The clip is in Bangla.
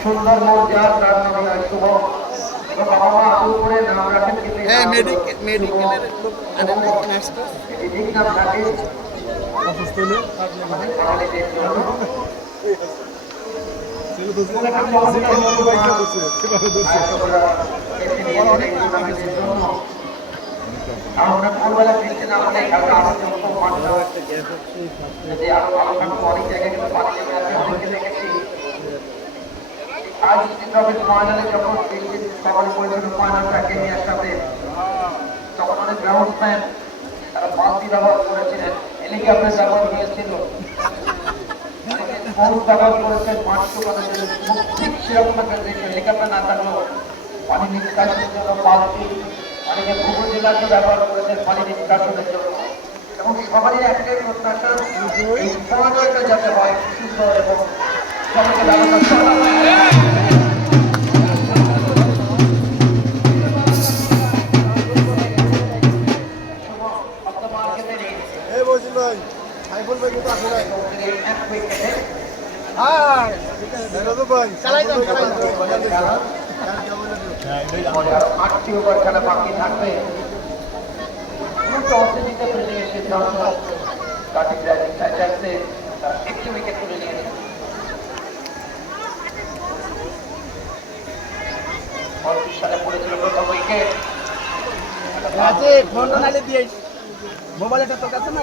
সুন্দর মর্যাদা তার নামে শুভ বাবা মা আলু করে নাম রাখেন কিন্তু মেডিকেলের ঠিক নাম থাকে আমরা ভোরবেলা বৃষ্টি না হলে অনেক জায়গায় কিন্তু পানি নেমে আছে অনেককে দেখেছি আজ চিত্রপের ময়দানে যখন সবাই পরিচিত ময়দানটাকে নিয়ে আসতে তখন অনেক গ্রাউন্ডম্যান তারা বালতি ব্যবহার করেছিলেন হেলিকপ্টার ব্যবহার হয়েছিল ব্যবহার করেছেন মাঠ শুকানোর জন্য ঠিক সেরকম একটা হেলিকপ্টার না থাকলেও পানি নিষ্কাশনের জন্য বালতি অনেকে উপজেলাকে ব্যবহার করেছেন পানি নিষ্কাশনের জন্য এবং সবারই একটাই প্রত্যাশা এই সমাজটা যাতে হয় সুন্দর এবং সবাইকে ব্যবস্থা আটটি ওভার খেলা বাকি থাকবে টসে জিতে ফেলে সিদ্ধান্ত কাটিং রাইজিং টাইটান্সে একটি উইকেট তুলে নিয়েছে 35 সালে পড়েছিল প্রথম উইকেট মোবাইলটা তোর কাছে না